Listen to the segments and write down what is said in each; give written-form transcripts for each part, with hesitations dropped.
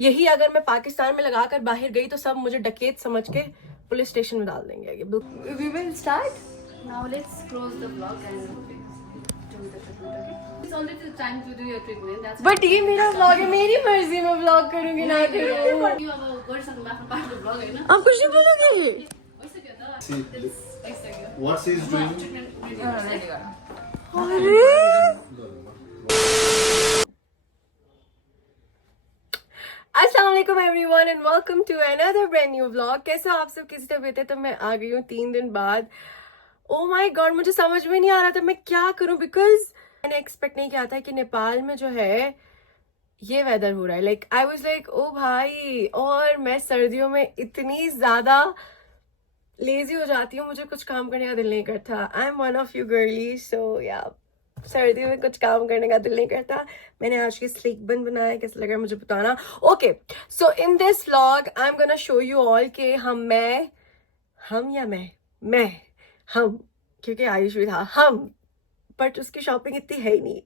यही अगर मैं पाकिस्तान में लगाकर बाहर गई तो सब मुझे डकैत समझ के पुलिस स्टेशन में डाल देंगे। We will start. Now let's close the vlog and do the treatment, okay? It's only the time to do your treatment. That's but ये मेरा व्लॉग है, मेरी मर्जी में व्लॉग करूंगी ना करूँ। you have a person back part of the vlog, है ना? आप कुछ नहीं बोलोगे? वैसे क्या था? See, It's like what she's doing. treatment video. अस्सलाम वालेकुम everyone and welcome to another brand new vlog. कैसे आप सब, किस तबीयत है? तो मैं आ गई हूँ 3 दिन बाद। ओ माय गॉड, मुझे समझ में नहीं आ रहा था मैं क्या करूँ, बिकॉज मैंने एक्सपेक्ट नहीं किया था कि नेपाल में जो है ये वेदर हो रहा है। Like I was like oh भाई, और मैं सर्दियों में इतनी ज्यादा लेजी हो जाती हूँ, मुझे कुछ काम करने का दिल नहीं करता। I am one of you girly, so या सर्दियों में कुछ काम करने का दिल नहीं करता। मैंने आज की स्लीक बन बनाया, कैसा लगा मुझे बताना। Okay, so in this vlog I am gonna show you all के हम क्योंकि आयुष भी था हम, बट उसकी शॉपिंग इतनी है ही नहीं।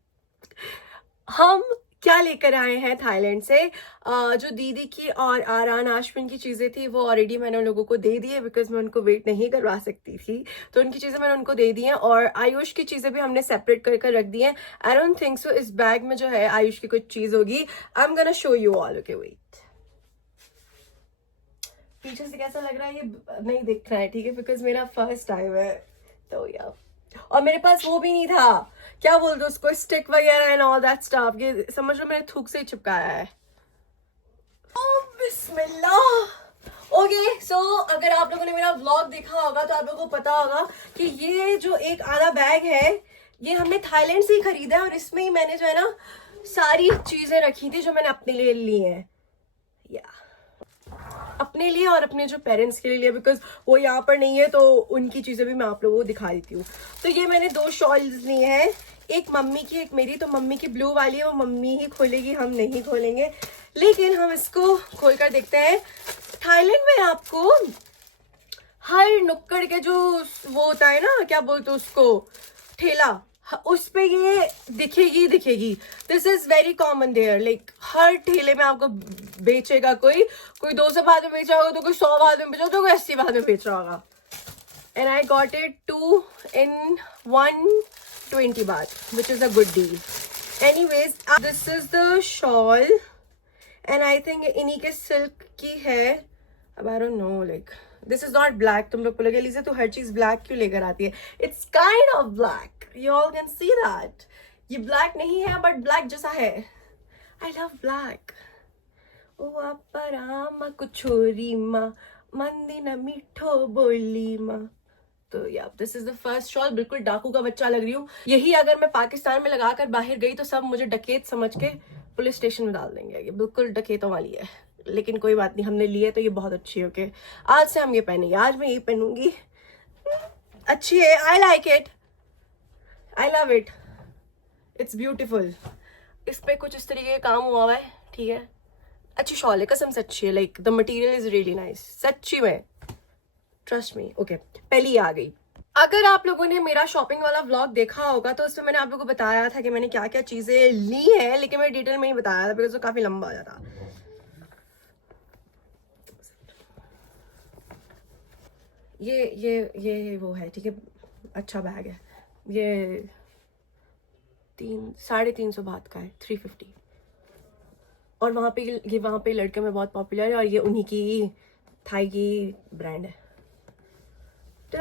हम क्या लेकर आए हैं थाईलैंड से। जो दीदी की और आरान आशविन की चीज़ें थी वो ऑलरेडी मैंने उन लोगों को दे दी है, बिकॉज मैं उनको वेट नहीं करवा सकती थी, तो उनकी चीज़ें मैंने उनको दे दी हैं। और आयुष की चीज़ें भी हमने सेपरेट कर रख दी हैं। आई डोंट थिंक सो इस बैग में जो है आयुष की कुछ चीज़ होगी। I am gonna show you all. Okay wait, पीछे से कैसा लग रहा है ये नहीं दिख रहा है, ठीक है, बिकॉज मेरा फर्स्ट टाइम है तो यार। और मेरे पास वो भी नहीं था, क्या बोलते उसको, स्टिक वगैरह एंड ऑल दैट स्टफ। ये समझ लो मैंने थूक से ही चिपकाया है। बिस्मिल्लाह। ओके, सो अगर आप लोगों ने मेरा व्लॉग देखा होगा तो आप लोगों को पता होगा कि ये जो एक आधा बैग है ये हमने थाईलैंड से ही खरीदा है, और इसमें ही मैंने जो है ना सारी चीजें रखी थी जो मैंने अपने लिए ली हैं, या अपने लिए और अपने जो पेरेंट्स के लिए लिया, बिकॉज वो यहाँ पर नहीं है तो उनकी चीजें भी मैं आप लोगों को दिखा देती हूँ। तो ये मैंने 2 शॉल्स लिए हैं, एक मम्मी की एक मेरी। तो मम्मी की ब्लू वाली है, वो मम्मी ही खोलेगी, हम नहीं खोलेंगे, लेकिन हम इसको खोल कर देखते हैं। थाईलैंड में आपको हर नुक्कड़ के जो वो होता है ना, क्या बोलते हैं उसको, ठेला, उस पे ये दिखेगी। This is very common there. Like हर ठेले में आपको बेचेगा कोई 200 बात में बेच रहा होगा, तो कोई 100 बात में बेच रहा होगा, तो कोई 80 बात में बेच रहा होगा। And I got it 2 in 120 baht, which is a good deal. Anyways, this is the shawl and I think इन्हीं के सिल्क की है। अब I don't know, like this is not black. तुम लोग बोलोगे लीजा तू हर चीज ब्लैक क्यों लेकर आती है? It's kind of black. You all can see that. ये ब्लैक नहीं है बट ब्लैक जैसा है। I love black. ओ अपरामा कुछोरी माँ मंदी न मीठो बोली माँ। तो या this is the first shawl. बिल्कुल डाकू का बच्चा लग रही हूँ। यही अगर मैं पाकिस्तान में लगाकर बाहर गई तो सब मुझे डकैत समझ के पुलिस स्टेशन में डाल देंगे। ये बिल्कुल डकैतों वाली है, लेकिन कोई बात नहीं, हमने लिए तो ये बहुत अच्छी है। ओके, आज से हम ये पहनेंगे, आज मैं ये पहनूंगी। अच्छी है, I like it, I love it, it's beautiful. इस पे कुछ इस तरीके का काम हुआ हुआ है, ठीक है। अच्छी शॉल है, कसम से अच्छी है। Like the material is really nice, सच्ची में, ट्रस्ट मी। ओके, पहली आ गई। अगर आप लोगों ने मेरा शॉपिंग वाला व्लॉग देखा होगा तो उसमें मैंने आप लोगों को बताया था कि मैंने क्या क्या चीजें ली हैं, लेकिन मैं डिटेल में ही बताया था बिकॉज वो काफी लंबा आ जाता। ये वो है, ठीक है, अच्छा बैग है। ये 350 बात का है, 350। और वहाँ पे लड़के में बहुत पॉपुलर है, और ये उन्हीं की थाई की ब्रांड है। Oh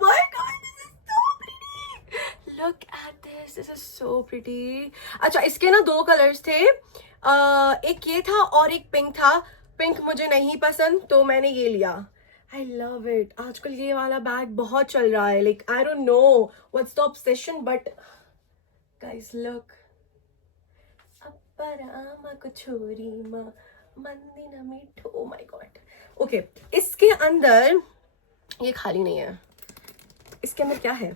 my god, this is so pretty. Look at this, this is so pretty. अच्छा, इसके ना 2 कलर्स थे, एक ये था और एक पिंक था। पिंक मुझे नहीं पसंद तो मैंने ये लिया। I love it. आजकल ये वाला बैग बहुत चल रहा है। Like I don't know what's the obsession, but guys look. अपरामा कुछोरी माँ मंदी न मीठो। Oh my god. ओके, इसके अंदर ये खाली नहीं है। इसके अंदर क्या है?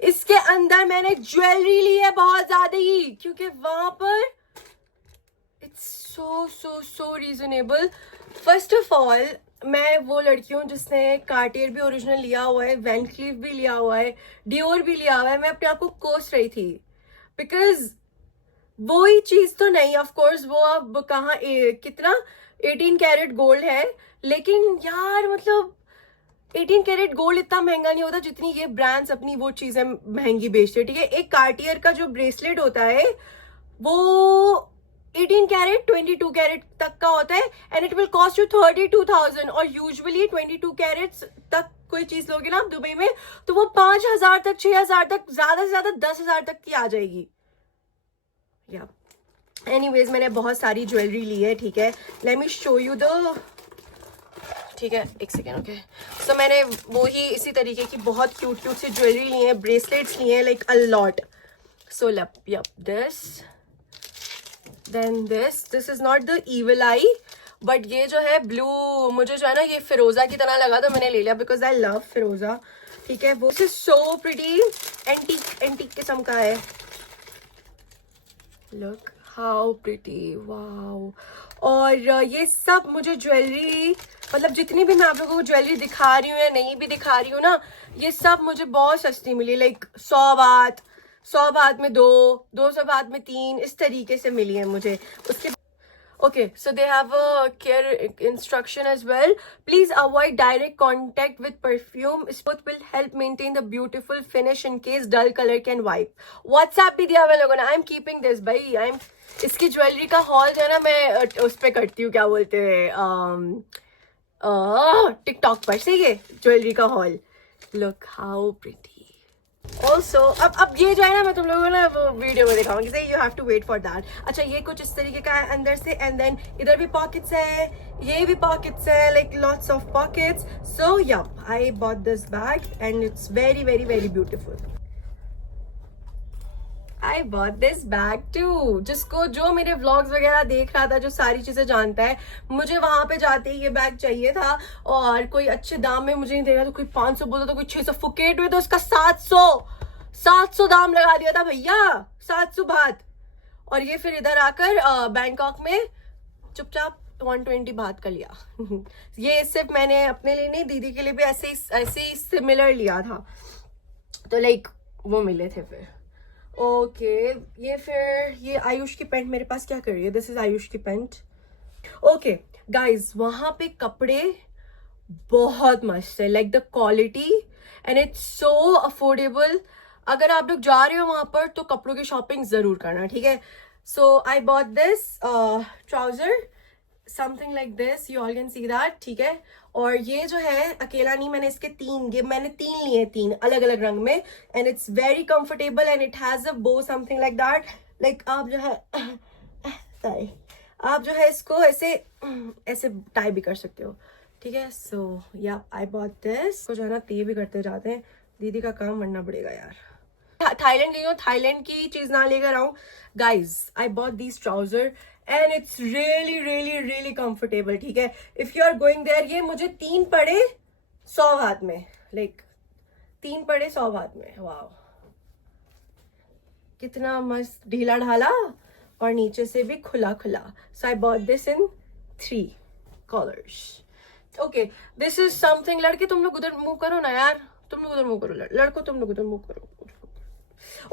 इसके अंदर मैंने ज्वेलरी ली है बहुत ज्यादा ही, क्योंकि वहां पर it's so reasonable. First of all, मैं वो लड़की हूँ जिसने कार्टियर भी ओरिजिनल लिया हुआ है, वैन क्लीफ भी लिया हुआ है, डियोर भी लिया हुआ है। मैं अपने आप को कोस रही थी बिकॉज वो ही चीज तो नहीं, ऑफ कोर्स वो अब कहाँ कितना 18 कैरेट गोल्ड है, लेकिन यार मतलब 18 कैरेट गोल्ड इतना महंगा नहीं होता जितनी ये ब्रांड्स अपनी वो चीजें महंगी बेचते हैं, ठीक है। एक कार्टियर का जो ब्रेसलेट होता है वो 18 कैरेट 22 कैरेट तक का होता है, and it will cost you 32,000, और यूजुअली 22 कैरेट्स तक कोई चीज लोगे ना आप दुबई में तो वो 5,000 तक 6,000 तक, ज्यादा से ज्यादा 10,000 तक की आ जाएगी। या एनीवेज मैंने बहुत सारी ज्वेलरी ली है, ठीक है। Let me show you the, ठीक है एक सेकेंड, ओके। सो मैंने वो ही इसी तरीके की बहुत क्यूट क्यूट सी ज्वेलरी ली है, ब्रेसलेट्स लिए हैं, like a lot. So yup this, then this is not the evil eye, but ये जो है ब्लू, मुझे जो है ना ये फिरोजा की तरह लगा तो मैंने ले लिया बिकॉज आई लव फिरोजा, ठीक है। वो सो प्रिटी, एंटीक किस्म का है। Look how pretty, wow. और ये सब मुझे ज्वेलरी, मतलब जितनी भी मैं आप लोगों को ज्वेलरी दिखा रही हूँ या नहीं भी दिखा रही हूँ ना, ये सब मुझे बहुत सस्ती मिली, लाइक 100 बात में 200 बात में 3, इस तरीके से मिली है मुझे। उसके okay, so they have a care instruction as well. Please avoid direct contact with perfume. Both will help maintain the beautiful finish in case dull color can wipe. WhatsApp भी दिया हुआ लोगों ने। I'm keeping this भाई। इसकी jewellery का hall जो है ना मैं उस पे करती हूँ, क्या बोलते हैं टिकटॉक पर से, ये ज्वेलरी का hall. Look how pretty. Also अब ये जो है ना मैं तुम लोगों को ना वो वीडियो में दिखाऊंगी, सही, you have to wait for that. अच्छा ये कुछ इस तरीके का है अंदर से, एंड देन इधर भी पॉकेट्स है, ये भी पॉकेट्स है, like lots of pockets. So yeah I bought this bag and it's very very very beautiful. I bought this bag too. जिसको जो मेरे व्लॉग्स वगैरह देख रहा था, जो सारी चीजें जानता है, मुझे वहां पे जाते ही ये बैग चाहिए था, और कोई अच्छे दाम में मुझे नहीं दे रहा, तो कोई 500 बोलता, तो कोई 600, फुकेट हुए तो उसका 700 दाम लगा दिया था भैया, 700 बात। और ये फिर इधर आकर बैंकॉक में चुपचाप 120 बात का लिया। ये सिर्फ मैंने अपने लिए नहीं, दीदी के लिए भी ऐसे ही सिमिलर लिया था, तो लाइक वो मिले थे फिर। ओके ये फिर ये आयुष की पेंट मेरे पास क्या कर रही है, दिस इज आयुष की पेंट। ओके गाइज, वहां पे कपड़े बहुत मस्त है, like the quality, and it's so affordable. अगर आप लोग जा रहे हो वहां पर तो कपड़ों की शॉपिंग जरूर करना, ठीक है। So I bought this trouser, something like this, you all can see that, ठीक है। और ये जो है अकेला नहीं, मैंने इसके मैंने 3 लिए, 3 अलग अलग रंग में, and it's very comfortable, and it has a बो समथिंग लाइक दैट, लाइक आप जो है सॉरी, आप जो है इसको ऐसे टाई भी कर सकते हो, ठीक है। सो या आई बॉट दिस। जो है ना ये भी करते जाते हैं, दीदी का काम बनना पड़ेगा यार। थाईलैंड गई हूँ, थाईलैंड की चीज ना लेकर आऊं guys. I bought these trousers and it's really really really comfortable, ठीक है। If you are going there, ये मुझे 3 पड़े 100 बात में, लाइक 3 पड़े 100 बात में। वाओ कितना मस्त ढीला ढाला, और नीचे से भी खुला खुला। So I bought this in 3 colours. Okay this is something, लड़के तुम लोग उधर मूव करो ना यार, तुम लोग उधर मूव करो, लड़को तुम लोग उधर मूव करो।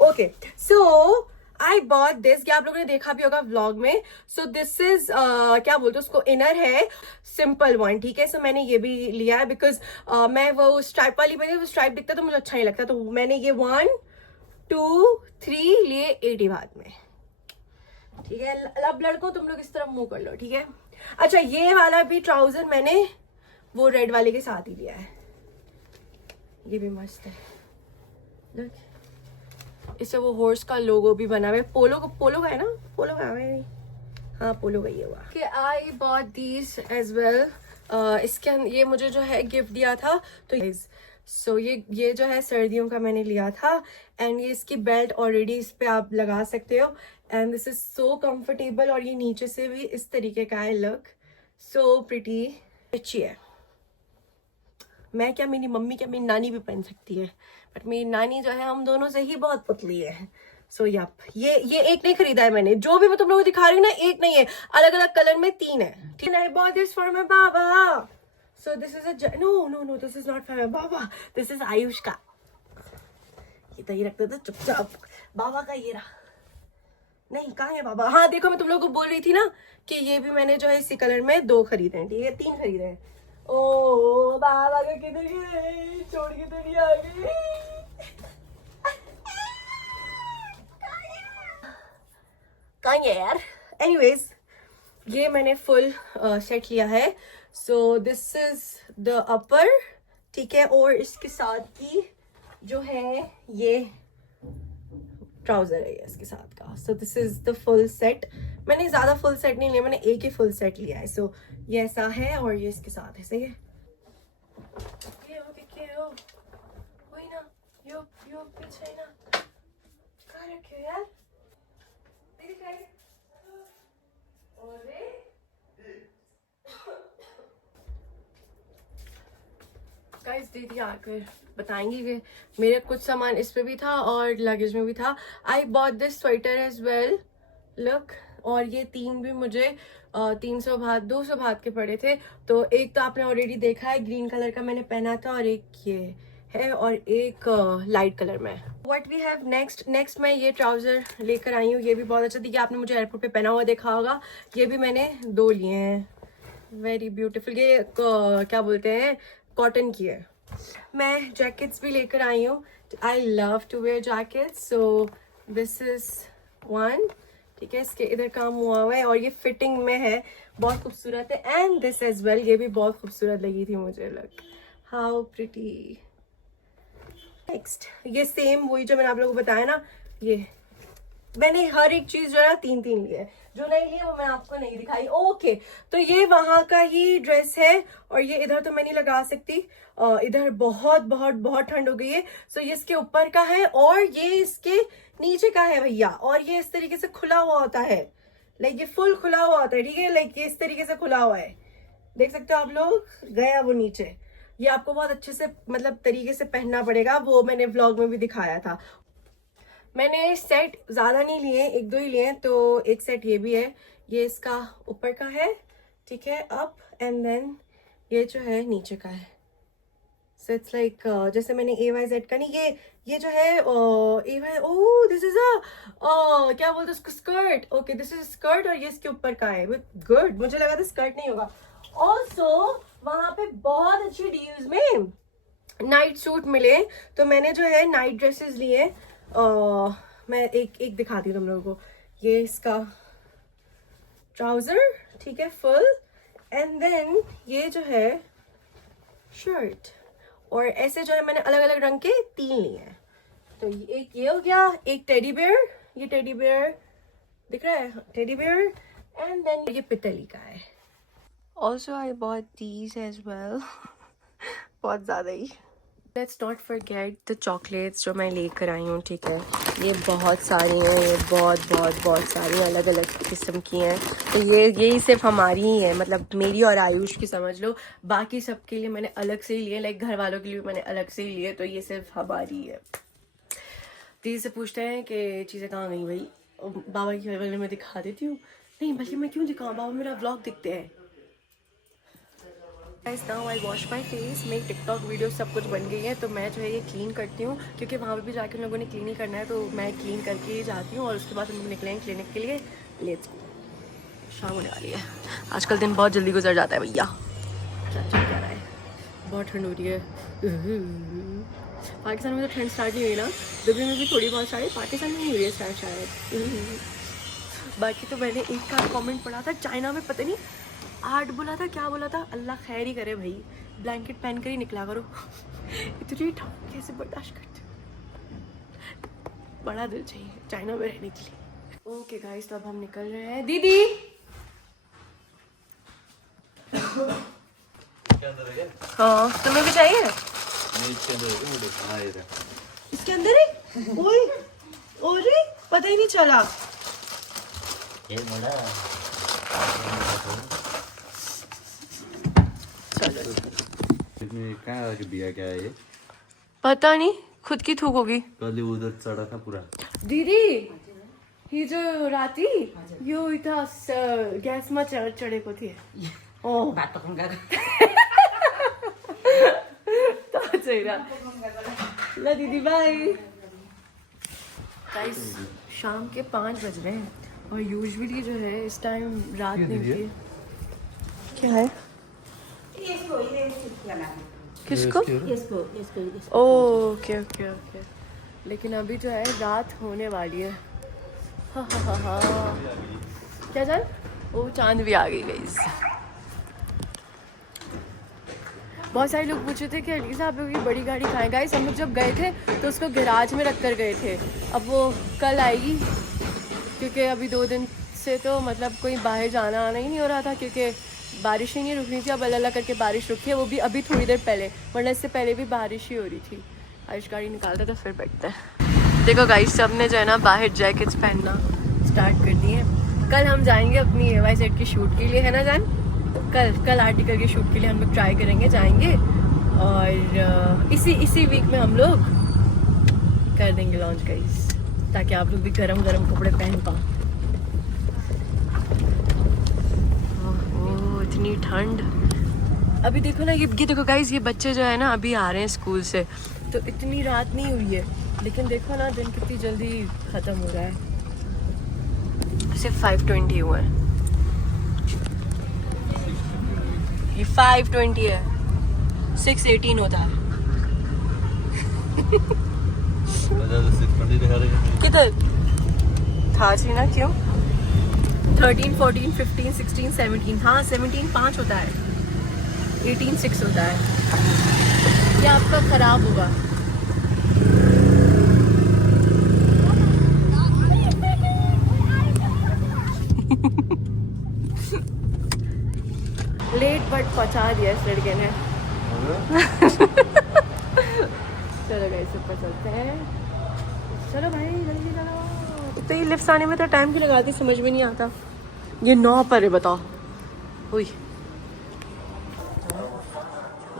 Okay so I bought this, क्या आप लोगों ने देखा भी होगा व्लॉग में। सो दिस इज क्या बोलते हैं उसको, इनर है, सिंपल वन, ठीक है। सो मैंने ये भी लिया है बिकॉज मैं वो स्ट्राइप वाली पहले, वो स्ट्राइप दिखता तो मुझे अच्छा नहीं लगता, तो मैंने ये 1 2 3 लिए 80 बात में, ठीक है। अब लड़को तुम लोग इस तरफ मुंह कर लो, ठीक है। अच्छा ये वाला भी ट्राउजर मैंने वो रेड वाले के साथ ही लिया है, ये भी मस्त है। देख इससे वो हॉर्स का लोगो भी बना हुआ है, पोलो का है ना, पोलो का है, हाँ पोलो का ही हुआ। कि I bought these as well. इसके ये मुझे जो है गिफ्ट दिया था, तो सो ये जो है सर्दियों का मैंने लिया था, एंड ये इसकी बेल्ट ऑलरेडी इस पे आप लगा सकते हो, and this is so comfortable, और ये नीचे से भी इस तरीके का है, लुक सो प्रिटी, अच्छी है। मैं क्या, मेरी मम्मी क्या, मेरी नानी भी पहन सकती है, बट मेरी नानी जो है हम दोनों से ही बहुत पतली है। सो यप ये एक नहीं खरीदा है मैंने, जो भी मैं तुम लोगों को दिखा रही हूँ ना, एक नहीं है, अलग अलग कलर में 3 है, ठीक है। I bought this for my baba. So this is a no this is not for my baba, this is Ayush का। ये तो ही रखते थे चुपचाप, बाबा का ये रहा, नहीं कहाँ है बाबा, हाँ देखो मैं तुम लोगों को बोल रही थी ना कि ये भी मैंने जो है इसी कलर में 2 खरीदे हैं, ठीक है 3 खरीदे हैं। ओ बाबा का किधर गए, छोड़ के तो नहीं आ गई। कहाँ है यार। एनीवेज ये मैंने फुल सेट लिया है। सो दिस इज द अपर, ठीक है, और इसके साथ की जो है ये ट्राउजर है ये इसके साथ का। सो this is the full set. मैंने ज्यादा फुल सेट नहीं लिया, मैंने एक ही फुल सेट लिया है। सो ये ऐसा है और ये इसके साथ है, सही है। वही ना, यो पीछे ना कहाँ रखे हो यार, नहीं दिखाई। गाइस दीदी आकर बताएंगी कि मेरे कुछ सामान इस पे भी था और लगेज में भी था। I bought this sweater as well, look. और ये 3 भी मुझे 300 बात 200 बात के पड़े थे। तो एक तो आपने ऑलरेडी देखा है, ग्रीन कलर का मैंने पहना था, और एक ये है और एक लाइट कलर में। व्हाट वी हैव नेक्स्ट मैं ये ट्राउजर लेकर आई हूँ। ये भी बहुत अच्छा, देखिए आपने मुझे एयरपोर्ट पे पहना हुआ देखा होगा। ये भी मैंने 2 लिए हैं, वेरी ब्यूटीफुल। ये क्या बोलते हैं, कॉटन की है। मैं जैकेट्स भी लेकर आई हूँ। I love to wear jackets. So this is one, ठीक है, इसके इधर काम हुआ हुआ है और ये फिटिंग में है, बहुत खूबसूरत है। एंड दिस एज वेल, ये भी बहुत खूबसूरत लगी थी मुझे, लुक हाउ प्रिटी। नेक्स्ट ये सेम वही जो मैंने आप लोगों को बताया ना, ये मैंने हर एक चीज जो है ना 3 लिए है, जो नहीं लिए वो मैं आपको नहीं दिखाई। ओके, तो ये वहां का ही ड्रेस है और ये इधर तो मैं नहीं लगा सकती, इधर बहुत बहुत बहुत ठंड हो गई है। सो ये इसके ऊपर का है और ये इसके नीचे का है भैया, और ये इस तरीके से खुला हुआ होता है, लाइक ये फुल खुला हुआ होता है, ठीक है, लाइक ये इस तरीके से खुला हुआ है, देख सकते हो आप लोग, गया वो नीचे। ये आपको बहुत अच्छे से मतलब तरीके से पहनना पड़ेगा, वो मैंने व्लॉग में भी दिखाया था। मैंने सेट ज्यादा नहीं लिए, 1-2 ही लिए, तो एक सेट ये भी है, ये इसका ऊपर का है, ठीक है, अप, एंड देन ये जो है नीचे का है। सो इट्स लाइक जैसे मैंने AYZ का नहीं, ये जो है AY, ओह दिस इज अ क्या बोलते हैं उसको, skirt. Okay this is skirt और ये इसके ऊपर का है, गुड, मुझे लगा था स्कर्ट नहीं होगा। ऑल्सो वहां पे बहुत अच्छी डील्स में नाइट सूट मिले, तो मैंने जो है नाइट ड्रेसेस लिए। मैं एक दिखाती हूँ तुम लोगों को। ये इसका ट्राउजर, ठीक है, फुल, एंड देन ये जो है शर्ट, और ऐसे जो है मैंने अलग अलग रंग के 3 लिए हैं। तो एक ये हो गया, एक टेडी बेयर, ये टेडी बेयर दिख रहा है, टेडी बेयर, एंड देन ये पितली का है। Also I bought these as well, बहुत ज्यादा ही। Let's not forget the chocolates जो मैं लेकर आई हूँ, ठीक है, ये बहुत सारी हैं, ये बहुत सारी अलग अलग किस्म की हैं। तो ये सिर्फ हमारी ही है, मतलब मेरी और आयुष की समझ लो, बाकी सबके लिए मैंने अलग से ही लिए, लाइक घर वालों के लिए मैंने अलग से ही लिए, तो ये सिर्फ हमारी है। दीदी से पूछते हैं कि चीज़ें कहाँ गई भाई, बाबा की गले में दिखा देती हूँ, नहीं बल्कि मैं क्यों दिखाऊँ, बाबा मेरा व्लॉग दिखते हैं। Guys now I wash my face, मेरी टिकटॉक वीडियो सब कुछ बन गई है, तो मैं जो है ये क्लीन करती हूँ, क्योंकि वहाँ पे भी जाके उन लोगों ने क्लीन ही करना है, तो मैं क्लीन करके ही जाती हूँ और उसके बाद हम लोग निकलेंगे क्लिनिक के लिए। लेट्स गो, शाम होने वाली है, आजकल दिन बहुत जल्दी गुजर जाता है भैया। क्या चल क्या रहा है, बहुत ठंड हो रही है। पाकिस्तान में तो ठंड स्टार्ट नहीं हुई ना, दुबई में भी थोड़ी बहुत स्टार्ट है, पाकिस्तान में नहीं हुई है स्टार्ट शायद। बाकी तो मैंने एक का कॉमेंट पढ़ा था, चाइना में पता नहीं 8 बोला था, क्या बोला था, अल्लाह खैर ही करे भाई, ब्लैंकेट पहन कर ही निकला करो। इतनी ठंड कैसे बर्दाश्त करते हो, बड़ा दिल चाहिए चाइना में रहने के लिए। ओके गाइस, तो अब हम निकल रहे हैं। दीदी हाँ, तुम्हें भी चाहिए? इसके अंदर है, ओए ओरे पता ही नहीं चला। कहाँ रख दिया, क्या है ये? पता नहीं, खुद की थूक होगी। कल उधर चढ़ा था पूरा। दीदी ये जो राती यो इतना गैस में चढ़े को थी। ओ बात तो कौन कर तो चेहरा ला दीदी बाय। गाइस शाम के 5 बज रहे हैं और यूजुअली जो है इस टाइम रात नहीं होती। क्या है किसको? Okay okay okay. लेकिन अभी जो है रात होने वाली है। हा क्या जान? ओ चांद भी आ गई गाइस। बहुत सारे लोग पूछ रहे थे कि अलीज़ा आप लोग की बड़ी गाड़ी कहाँ है। गाइस हम लोग जब गए थे तो उसको गैराज में रख कर गए थे। अब वो कल आएगी क्योंकि अभी 2 दिन से तो मतलब कोई बाहर जाना आना ही नहीं हो रहा था क्योंकि बारिश ही नहीं रुक रही थी। अब अल्लाह करके बारिश रुकी है, वो भी अभी थोड़ी देर पहले, वरना इससे पहले भी बारिश ही हो रही थी। आयुष गाड़ी निकालता तो फिर बैठता है। देखो गाइस सब ने जो है ना बाहर जैकेट्स पहनना स्टार्ट कर दिए। कल हम जाएंगे अपनी AY सेट की शूट के लिए, है ना जान? कल आर्टिकल के शूट के लिए हम लोग ट्राई करेंगे, जाएंगे और इसी वीक में हम लोग कर देंगे लॉन्च गाइस, ताकि आप लोग भी गरम गरम कपड़े पहन पाओ। ओह इतनी ठंड। अभी देखो ना ये देखो गाइस, ये बच्चे जो है ना अभी आ रहे हैं स्कूल से, तो इतनी रात नहीं हुई है लेकिन देखो ना दिन कितनी जल्दी ख़त्म हो रहा है। सिर्फ 5:20 हुआ है। ये 5:20 है, 6:18 होता है। किधर था सी ना? क्यों 13, 14, 15, 16, 17, हाँ 17 5 होता है, 18 6 होता है। ये आपका खराब होगा। लेट बट पहुंचा दिया इस लड़के ने। चलो गाइस ऊपर चलते हैं। चलो भाई जल्दी चलो। तो ये लिफ्ट आने में तो टाइम भी लगाती, समझ में नहीं आता। ये 9 पर है बताओ। हुई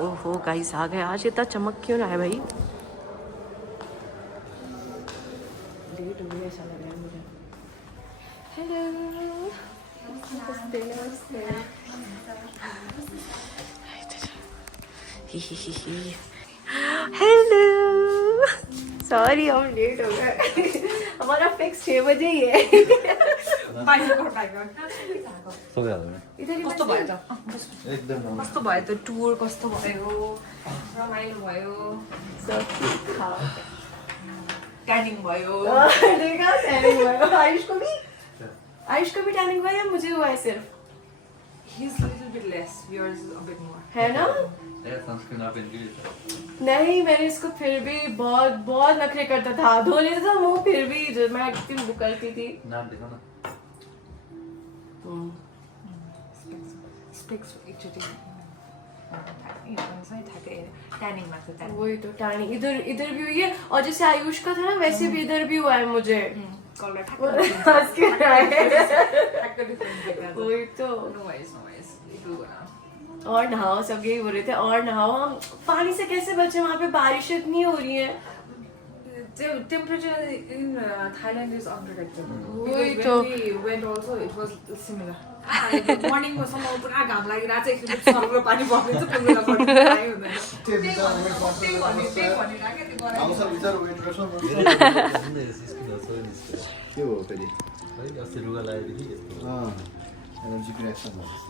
ओहो गाइस आ गए। आज इतना चमक क्यों रहा है भाई? लेट हो गया ऐसा लग रहा है मुझे। हेलो हेलो सॉरी हम लेट हो गए। हमारा फिक्स 6 बजे ही है। इधर ही कस्तो भयो त? एकदम कस्तो भयो त? टुर कस्तो भयो? रमाइलो भयो? सब ठीक ठाक। ट्यानिङ भयो? देखा टैनिंग हुआ है। आयुष को भी टैनिंग हुआ है या मुझे हुआ है सिर्फ? He's a little bit less, yours is a bit more. है ना? सनस्क्रीन आप इनकी नहीं मैंने इसको फिर भी बहुत नखरे करता था, धो लेता था मुंह, फिर भी जो मैं कितनी बुकलती थी। नाम देखो ना। Specs एकचोटि ट्यानिङमा त ट्यानिङ वही तो टैनिंग इधर भी हुई है, और जैसे आयुष का था ना वैसे भी इधर भी हुआ है मुझे। कलर हंस के रहा है। ठ्याक्क डिफरेन्ट देख्दा वही तो। नो वाइज और नहाओ, सब यही बोल रहे थे और नहाओ। हम पानी से कैसे बचे? वहाँ पे बारिश इतनी हो रही है। temperature in Thailand is unpredictable. वही Because तो। when we went also it was similar. Morning को सम्म पुरा घाम लागिरहेको छ, एकछिन सर्लो पानी पर्छ, पुरा गर्नु पाइ हुँदैन। त्यही भनिरहेको त्यो गराइ। आउँछ विचार वेट गर्छौँ के हो फेरि अस्ति रुगा लगाएदेखि यस्तो एलर्जिक रियाक्सन भन्छ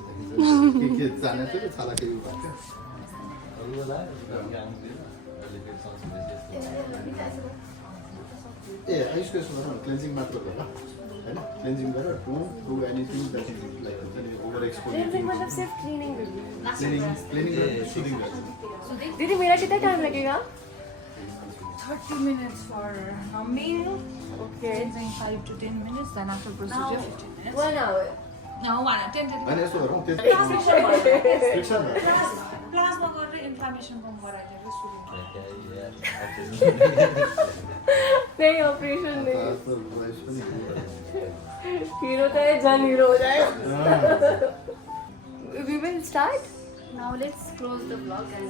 के जाने थियो छाला केही भएको रुगा लगायो आउँदैन अहिले फेरि सन्स्क्रिन ए आयुषको यसो गरौँ क्लेन्जिङ मात्र गर हैन, क्लेन्जिङ गर, don't do anything that is like हुन्छ नि ओभर एक्सपोजिङ मतलब सिर्फ क्लीनिंग क्लिनिङ सुदिङ गर। दीदी मेरा कितना टाइम लगेगा? 30 minutes for numbing. Okay 5 to 10 minutes. Then after procedure 15 minutes. 1 hour। No, 10 to हैन यसो गरौँ फ्रिक्सन प्लाज्मा गरेर इन्फ्लामेसन कम गराइदिएर सुरु नहीं ऑपरेशन नहीं, हीरो तो है जन हीरो हो जाए। We will start. Now let's close the vlog and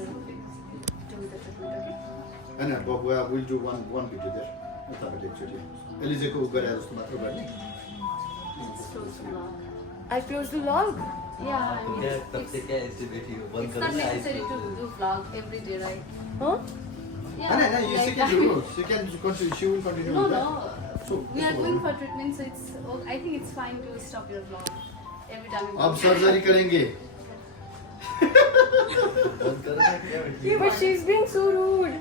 do the treatment, okay? हैन बबुआ will do one video there उताबाट एकचोटि एलिजेको गरे जस्तो मात्र गर्ने। Let's close the vlog. I close the log. Yeah, I mean, क्या तब से क्या ऐसे बैठी हो बंद it's करो not necessary to do vlog every day, right? Huh? Yeah, हैन हैन like you can do she will continue No, with no. that. We are going for treatment, so it's. I think it's fine to stop your vlog every time. you अब go. Surgery करेंगे. बंद करो ना क्या बेटी But she's being so rude.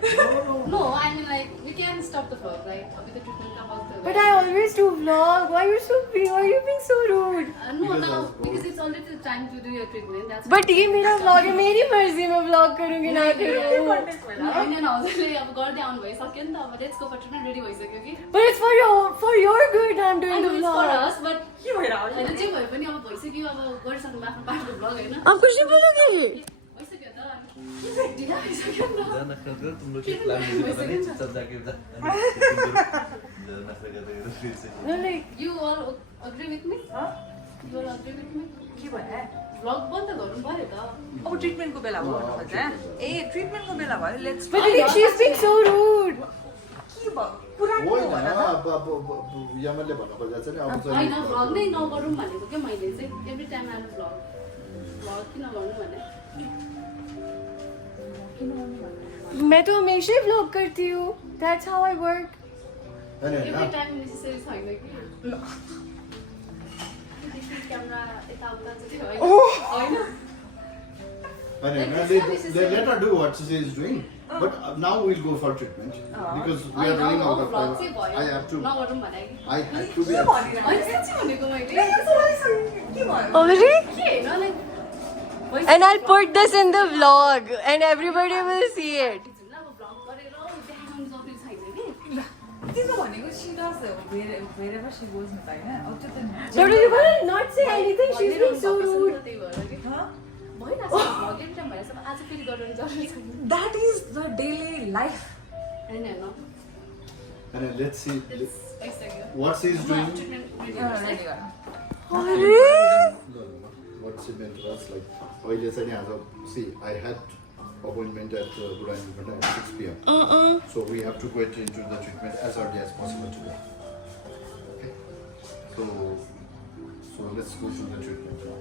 No, I mean like we can stop the vlog, right? With the treatment about the. But I always do vlog. Why are you being so rude? No, Because I now was bored. because it's already the time to do your treatment. That's. But ये मेरा vlog है, मेरी मर्जी में vlog करूँगी ना करूँ. होइन हजुरले अब गर्दै आउनु भइसक्यो नि त अब let's go for treatment ready भइसक्यो कि But it's for your good. I'm doing the for vlog. अस बट के भइरहेको होइन जे भए पनि अब भइसक्यो अब गरिसक्नु आफ्नो पार्टको भ्लग होइन आप कुछ नहीं बोलोगे? भइसक्यो त ढिला भइसक्यो नि त ज्यादा नखरा करो तुम लोग की प्लान नहीं पता नहीं चल जाके ज्यादा नखरा करते हैं फिर से No, like you all agree with me you all agree with me के भने भ्लग बन्द गर्नु पर्यो त अब ट्रिटमेन्टको बेला भयो भन्नु खोज्छ ए ट्रिटमेन्टको बेला भयो let's but like she's being so rude. के भयो पुरानो होइन भन त अब यमनले भन्न खोजेको छ नि अब होइन भ्लग नै नगरौँ भनेको क्या मैले चाहिँ एभ्री टाइम आएर भ्लग किन गर्नु भने मैं तो हमेशा ही vlog करती हूँ. That's how I work. होइन एभ्री होइन टाइम नेसेसरी छैन कि क्यामेरा यताउता चाहिँ होइन let her do what she is doing. But now we'll go for treatment because we are running out of time. I have to. नगरौँ भने कि I have to be. होइन साँच्चै भनेको मैले के भयो Already? के होइन like And I'll put this in the vlog, and everybody will see it. अब भ्लग गरेर देखाउनु जरुरी छैन कि त्यसो भनेको she does wherever she goes नि त हैन अब त्यो त So you will not say anything. She's being so rude. त्यही भएर कि Huh? भइरहेको छ भ्लग एभ्री टाइम भइरहेको छ आज फेरि गर्नु जरुरी छैन That is the daily life. होइन होइन And let's see भइसक्यो what she is doing. Treatment ready ready गर What she meant was like, अहिले चाहिँ नि आज see I had appointment at Budani at 6 p.m. So we have to get into the treatment as early as possible today. Okay. So let's go to the treatment now.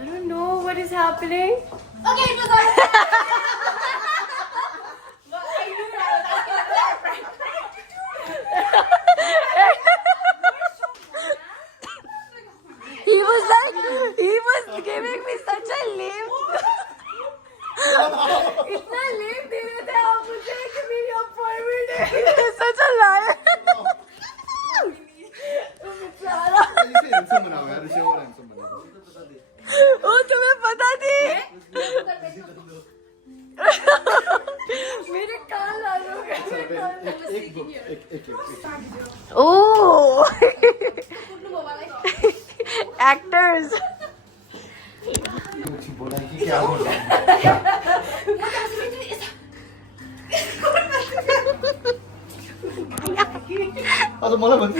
I don't know what is happening. Okay, it was all. He was giving me such a lame. इतना lame दे रहे थे आप मुझे कि मेरी appointment है. Such a liar. बेचारा. इसे handsome बनाओ यार, इसे और handsome बनाओ. वो तुम्हें पता थी? मेरे कान लाल हो गए. एक Oh. Actors. बोला कि क्या हो रहा है? आज मलाई भन्छ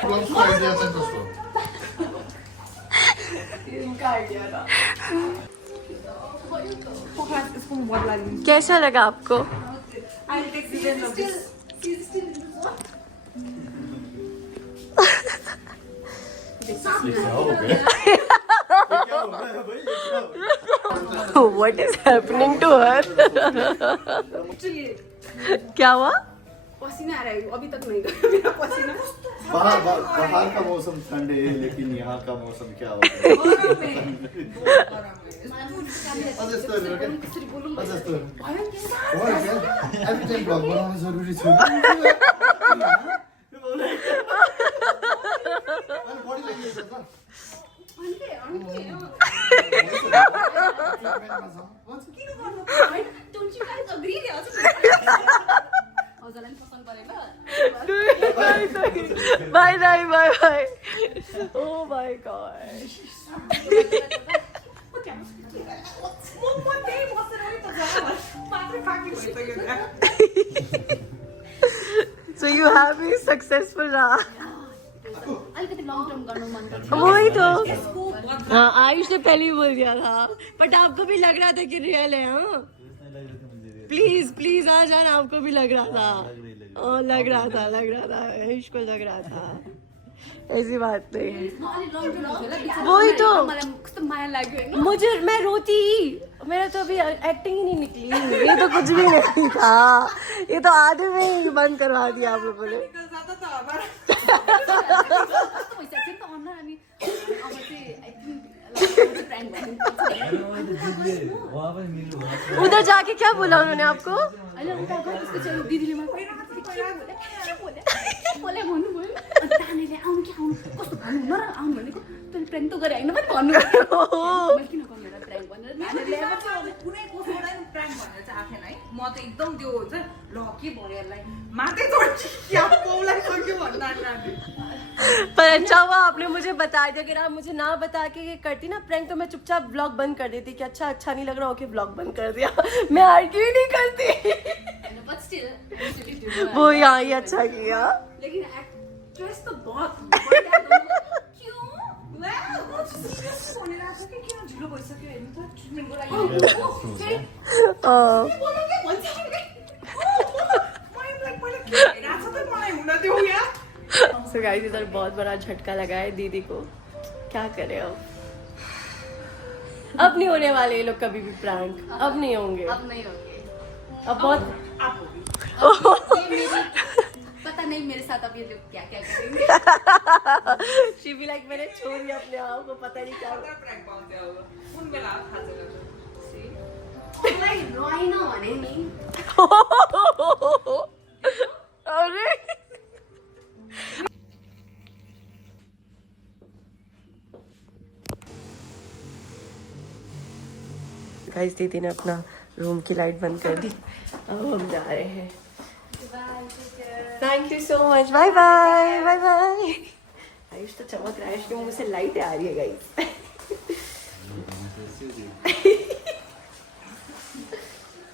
क्लब्सको आइडिया चाहिँ कस्तो? इसको बदला लिन्छु कैसा लगा आपको? I'll take revenge of this. What is happening to her? क्या हुआ? पसीना आ रहा है अभी तक नहीं गया मेरा पसीना बाहर का मौसम ठंडे है लेकिन यहाँ का मौसम क्या होता है? अझ यस्तो हेरेर क्या? अझ यस्तो हेरेर। हो क्या? Every time vlog बनाउनु जरुरी छ। अनि body language छ त? Don't you guys agree? हजुरलाई पसन्द परेन Bye bye bye bye. Oh my gosh. So you have been successful रहा. अलिकति लङ टर्म गर्नु मन पर्छ वही तो. हाँ आयुष ने पहले ही बोल दिया था. बट आपको भी लग रहा था कि रियल है हाँ? प्लीज प्लीज आ जाना आपको भी लग रहा था. लग रहा था आयुष को लग रहा था. ऐसी बात नहीं है। अलि लङ जर्नी थियो होला बिचरा वही तो। मलाई कस्तो माया लाग्यो हैन मुझे मैं रोती मेरा तो अभी एक्टिंग ही नहीं निकली, ये तो कुछ भी नहीं था, ये तो आधे में ही बंद करवा दिया आप लोगों ने। कस्तो भइसक्यो नि त अनुहार अनि अब चाहिँ आई थिंक प्राङ्क गर्नु वहाँ पनि मिल्नु उधर जाके क्या बोला उन्होंने आपको? अहिले उता गयो उसको चाहिँ दिदीले मलाई के बोले भन्नुभयो अनि तानेले आउनु कि आउनु कस्तो भन्नु हुन र आउनु भनेको तैँले प्राङ्क त गरे होइन पनि भन्नु मैले किन गर्नु र प्राङ्क भनेर कुनै कसैबाट पनि प्राङ्क भनेर चाहिँ आएको थिएन है। म त एकदम त्यो हुन्छ ल के भयो यसलाई माथि चढ्छु क्या पौलाई सक्यो भन्नु आँट्यो। पर अच्छा हुआ आपने मुझे बता दिया, अगर आप मुझे ना बता के ये करती ना प्रैंक तो मैं चुपचाप ब्लॉग बंद कर देती कि अच्छा नहीं लग रहा, ओके ब्लॉग बंद कर दिया। मैं आर्ग्यू ही नहीं करती। बट स्टिल वो यहाँ ही अच्छा किया। लेकिन एक्ट्रेस तो बहुत बढ़िया दोनों। क्यों भनेर आएको कि किन ढिलो भइसक्यो हेर्नु त ट्रिटमेन्टको लागि हाँ। बोलो के भन्छ मैले के भइरहेको छ त मलाई हुन दिउ यार। So guys, इधर बहुत बड़ा झटका लगा है दीदी को, क्या करें अब नहीं होने वाले ये लोग कभी भी प्रैंक, अब नहीं होंगे, अब नहीं होंगे। अब बहुत ये मेरी पता नहीं मेरे साथ अब ये लोग क्या क्या करेंगे। शी बी लाइक मैंने छोड़ दिया अपने आप को, पता नहीं क्या। प्राङ्क पाउँथे अब कुन बेला थाहा छैन। मलाई रोइन भने नि अरे गाइस दीदी ने अपना रूम की लाइट बंद कर दी, अब हम जा रहे हैं। Thank you so much, bye bye bye bye. Ayush तो चमक रहा है, इसके मुंह से लाइट आ रही है guys.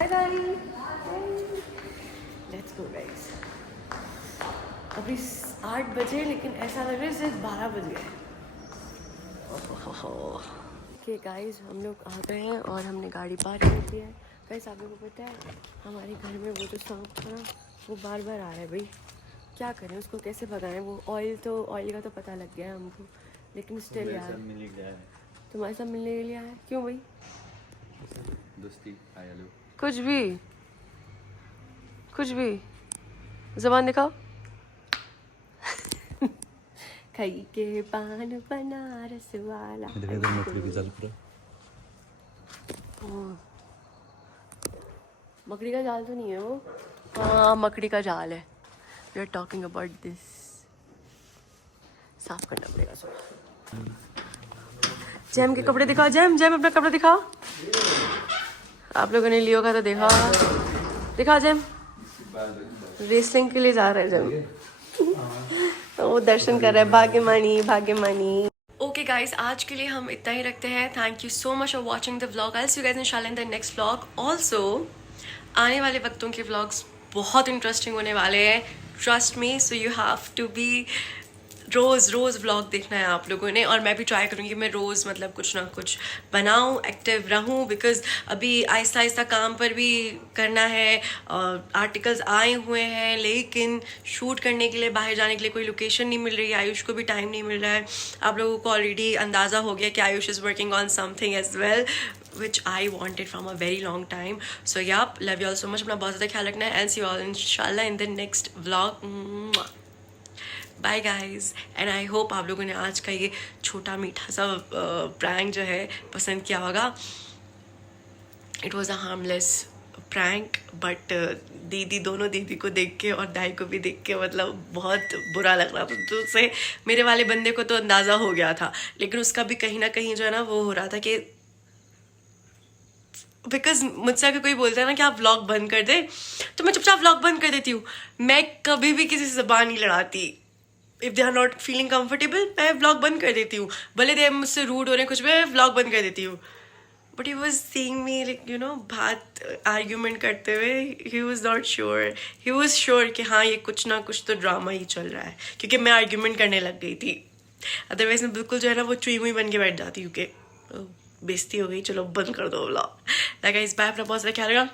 Bye bye, let's go guys. अभी 8 बजे लेकिन ऐसा लग रहा है जैसे 12 बज गए। ओके गाइस, हम लोग आ गए हैं और हमने गाड़ी पार्क कर दी है। गाइस आप लोगों को पता है हमारे घर में वो जो सांप था ना वो बार बार आ रहा है भाई, क्या करें उसको, कैसे भगाएं? वो ऑयल का तो पता लग गया है हमको, लेकिन स्टिल यार मिली गया है तुम्हारे साथ मिलने के लिए आया। क्यों भाई? दोस्ती आयालु कुछ भी ज़बान दिखाओ। खई के पान बनारस वाला। मकड़ी का जाल तो नहीं है वो? हाँ मकड़ी का जाल है। We are talking about this. साफ करना पड़ेगा सब। जैम के कपड़े दिखाओ, जैम अपना कपड़ा दिखाओ। आप लोगों ने लियो का तो दिखाओ जैम। रेसलिंग के लिए जा रहे हैं जैम। वो दर्शन कर रहा है, भाग्यमानी। ओके गाइज, आज के लिए हम इतना ही रखते हैं। Thank you so much for watching the vlog. I see you guys इंशाल्लाह in the next vlog. Also आने वाले वक्तों के व्लॉग्स बहुत इंटरेस्टिंग होने वाले हैं, trust me. So you have to be रोज़ व्लॉग देखना है आप लोगों ने, और मैं भी ट्राई करूँगी कि मैं रोज़ मतलब कुछ ना कुछ बनाऊँ, एक्टिव रहूँ, बिकॉज अभी आहिस्ता काम पर भी करना है। आर्टिकल्स आए हुए हैं लेकिन शूट करने के लिए बाहर जाने के लिए कोई लोकेशन नहीं मिल रही है। आयुष को भी टाइम नहीं मिल रहा है। आप लोगों को ऑलरेडी अंदाज़ा हो गया कि Ayush is working on something as well which I wanted from a very long time. So yeah, love you all so much. अपना बहुत ज़्यादा ख्याल रखना है and see you all inshallah in the next vlog. Bye guys, and I hope आप लोगों ने आज का ये छोटा मीठा सा प्रैंक जो है पसंद किया होगा। It was a harmless prank, but दोनों दीदी को देख के और दाई को भी देख के मतलब बहुत बुरा लग रहा था। तो उससे मेरे वाले बंदे को तो अंदाज़ा हो गया था, लेकिन उसका भी कहीं ना कहीं जो है ना वो हो रहा था कि बिकॉज मुझसे अगर कोई बोलता है ना कि आप व्लॉग बंद कर दे तो मैं चुपचाप व्लॉग बंद कर देती हूँ। मैं कभी भी किसी से ज़बान नहीं लड़ाती। If they are not feeling comfortable मैं व्लॉग बंद कर देती हूँ, भले दे मुझसे रूड हो रहे हैं कुछ भी, मैं व्लॉग बंद कर देती हूँ। But he was seeing me like you know बात आर्ग्यूमेंट करते हुए, he was not sure. He was sure कि हाँ ये कुछ ना कुछ तो ड्रामा ही चल रहा है, क्योंकि मैं आर्ग्यूमेंट करने लग गई थी। अदरवाइज मैं बिल्कुल जो है ना वो चुई मुई बन के बैठ जाती हूँ कि बेइज्जती हो गई, चलो बंद कर दो व्लॉग। गाइस बाय, अपना बहुत सारा ख्याल रखना।